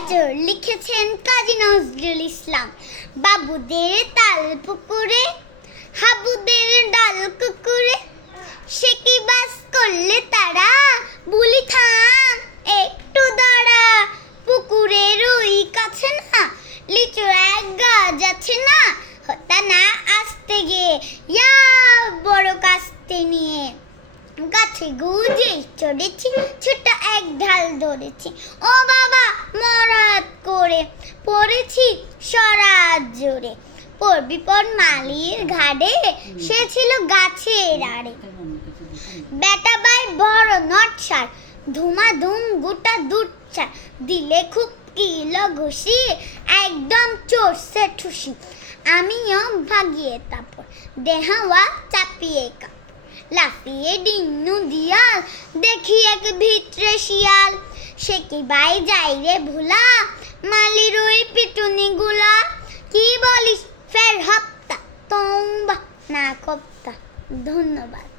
নিশাচর লিখেছেন কাজী নজরুল ইসলাম। বাবুদের তাল পুকুরে, হাবুদের ডাল কুকুরে, সে কি বাস করলে তারা, বলি থাম একটু দাঁড়া। পুকুরে রুই কাছে না, লিচু এক গাছ আছে না, হতা না আসতে গিয়ে ইয়া বড় কাস্তে নিয়ে। গাছে গুজে চড়েছি, ছোট এক ঢাল ধরেছি, ও বাবা মরাত করে পড়েছি সরাত জোরে। পড়বি পর মালির ঘাড়ে, সে ছিল গাছের আড়ে। বেটা বাই বড় নটসার, ধুমাধুম গোটা দুধ দিলে খুব কিলো ঘুষি, একদম চড়ছে ঠুসি। আমিও ভাগিয়ে তারপর দেহাওয়া চাপিয়ে কাপড়, লাফিয়ে ডিন্নু দিয়াল, দেখি এক ভিতরে শিয়াল। সে কি বাই যাই রে ভোলা, মালির ওই পিটুনি গুলা। কি বলিস ফের হপ্তা, তোমবা না কপ্তা। ধন্যবাদ।